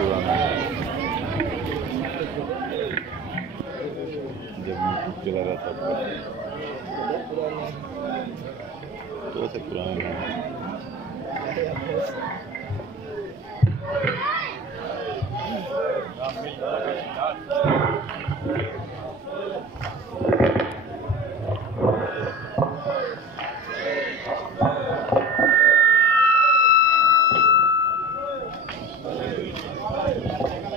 पुराना जब चला रहा था तो ऐसे पुराना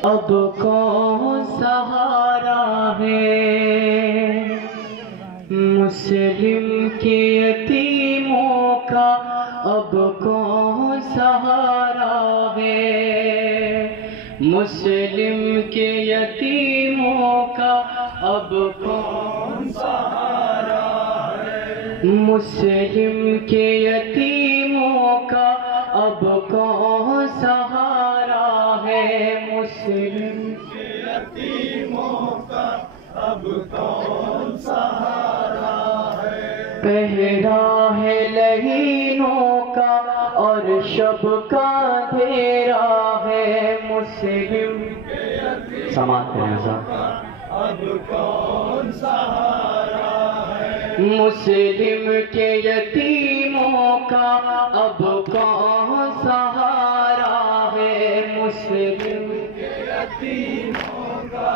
अब कौन सहारा है मुस्लिम के यतीमों का, अब कौन सहारा है मुस्लिम के यतीमों का, अब कौन सहारा है मुस्लिम के यतीमों का, अब कौन सहारा है मुस्लिम के यतीमों का, अब कौन सहारा है। पहरा है लहीनों का और शब का अंधेरा है मुस्लिम के यतीमों का, अब कौन सहारा है मुस्लिम के यतीमों का, अब कौन सहारा है मुस्लिम के यतीमों का,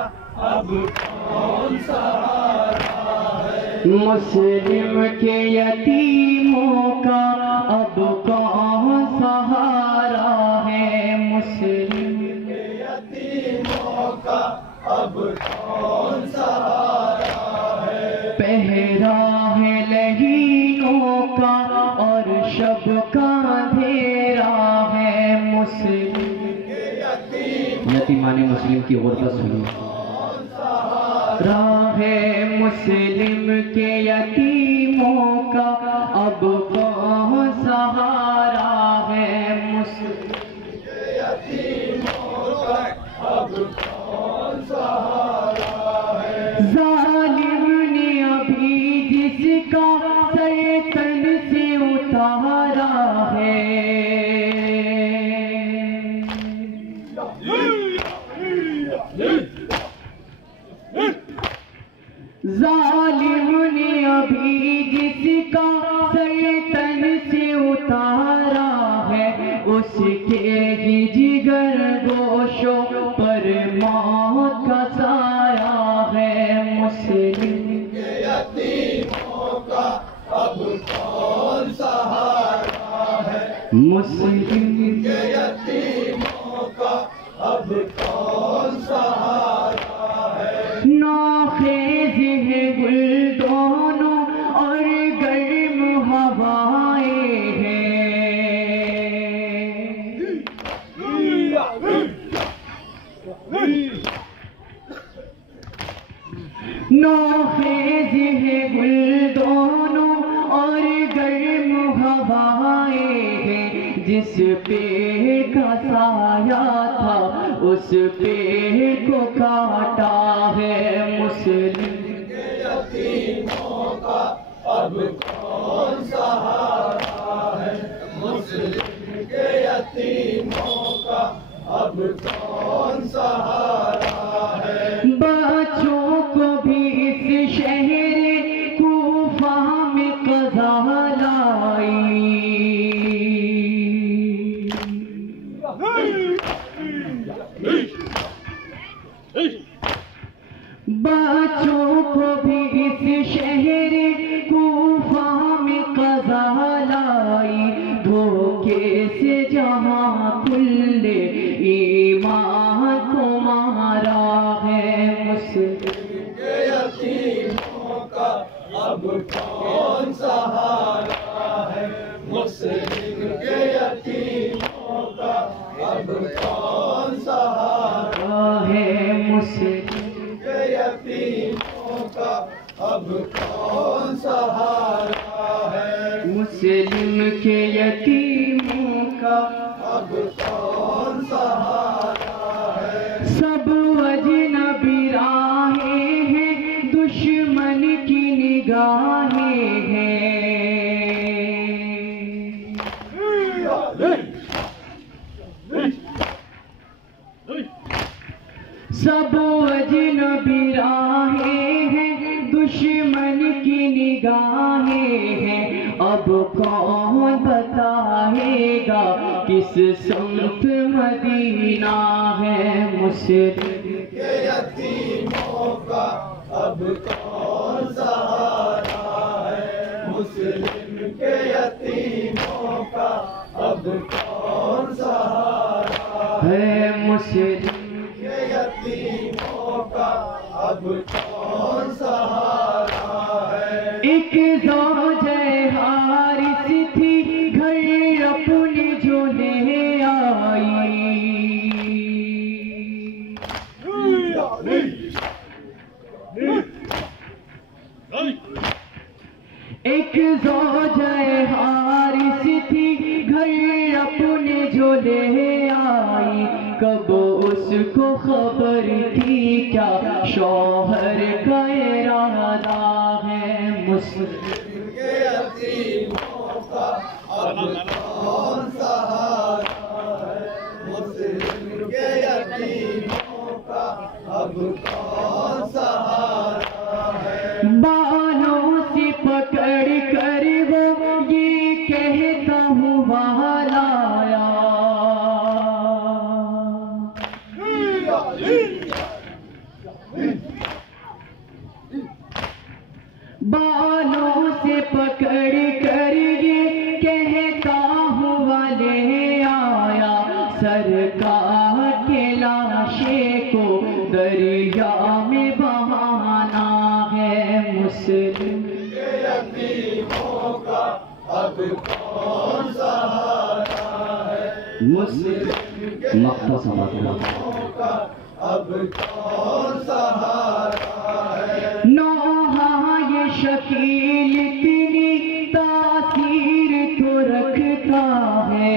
अब कौन सहारा है मुस्लिम के यतीमों का, अब कौन सहारा है मुस्लिम के यतीमों का, अब कौन सहारा है। पहरा है लहीनों का और शब का अंधेरा है मुस्लिम के यतीम माने मुस्लिम की गुर्बत सुनो। राह है मुस्लिम के यतीमों का, अब कौन सहारा है मुस्लिम के यतीमों का, अब कौन सहारा है। जालिम ने अभी जिसका सर तन से उतारा है, जालिम ने अभी जिसका सर तन से उतारा है, उसके ही जिगर गोशों पर मौत का साया है मुस्लिम के यतीमों का, अब कौन सहारा है मुस्लिम के यतीमों का, अब कौन सहारा है। नौखेज है गुल दोनों और गर्म हवाएं हैं, नौखेज है गुल दोनों और गर्म हवाएं हैं। जिस पेड़ का साया था उस पेड़ को काटा है मुस्लिम के यतीमों का, अब कौन सहारा है मुस्लिम के यतीमों का, अब कौन सहारा है। बच्चों को भी इस शहर कूफा में क़ज़ा लाई, बच्चों को भी इस शहर कूफा में क़ज़ा लाई। धोखे से जहाँ कुल्ले ईमान को मारा है मुस्लिम के यतीमों का, अब कौन सहारा है मुस्लिम के यतीमों का, अब कौन सहारा है मुस्लिम के यतीमों का, अब कौन सहारा है मुस्लिम के यतीमों का, अब कौन सहारा है। सब अजनबी राहें हैं, दुश्मन की निगाहें हैं, सब अजनबी राहें हैं, दुश्मन की निगाहें हैं। अब कौन बताएगा किस संत मदीना है। मुस्लिम के यतीमों का अब कौन सहारा है। मुस्लिम के यतीमों का अब कौन सहारा है। मुस्लिम के यतीमों का अब कौन सहारा है। एक ज़ौजे हारिस थी घर अपने जो ले आई। एक ज़ौजे हारिस थी घर अपने जो ले आई। कब उसको खबर थी क्या शौहर का इरादा है। मुस्लिम के यतीमों का अब कौन सहारा है। मुस्लिम के यतीमों का अब कौन सहारा है। बालों से पकड़ कर वो ये कहता हुआ लाया। बालों से पकड़ कर ये कहता हुआ ले आया। सरकार के लाशे को दरिया में बहाना है। मुस्लिम के यतीमों का अब कौन सहारा है। मुस्लिम का अब कौन सहारा है। नौहा ये शकील इतनी तासीर तो रखता है।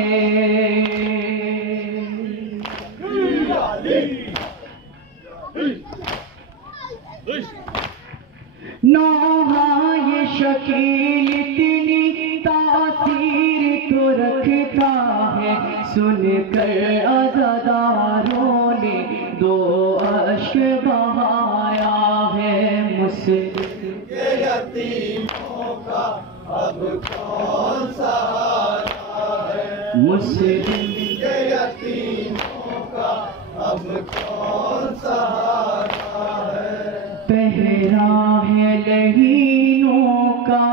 नौहा ये शकील इतनी तासीर तो रखता है। सुनकर अज़ादारों ने दो अश्क बहाया है। मुस्लिम के यतीमों का अब कौन सहारा है। मुस्लिम के यतीमों का अब कौन सहारा है। पहरा है लहीनों का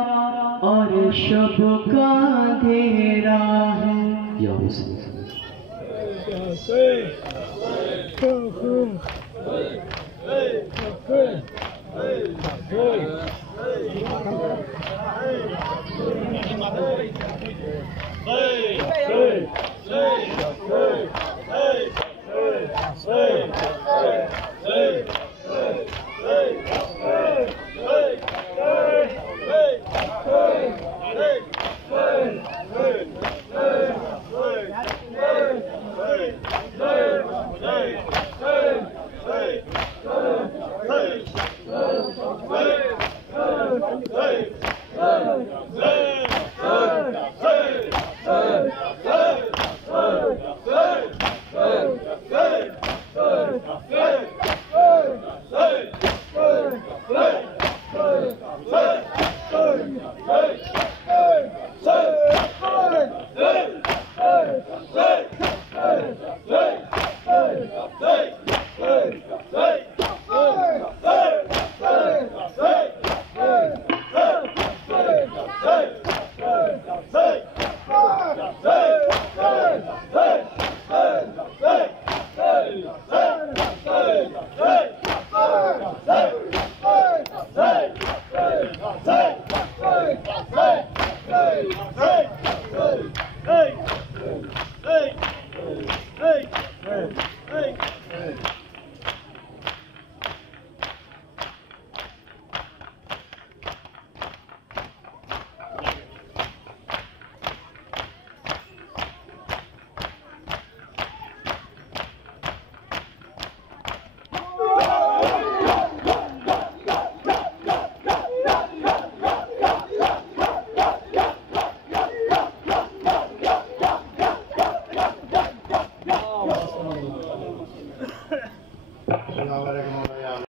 और शब का अंधेरा है। या हुस्न Hey! Assalamualaikum warahmatullahi wabarakatuh.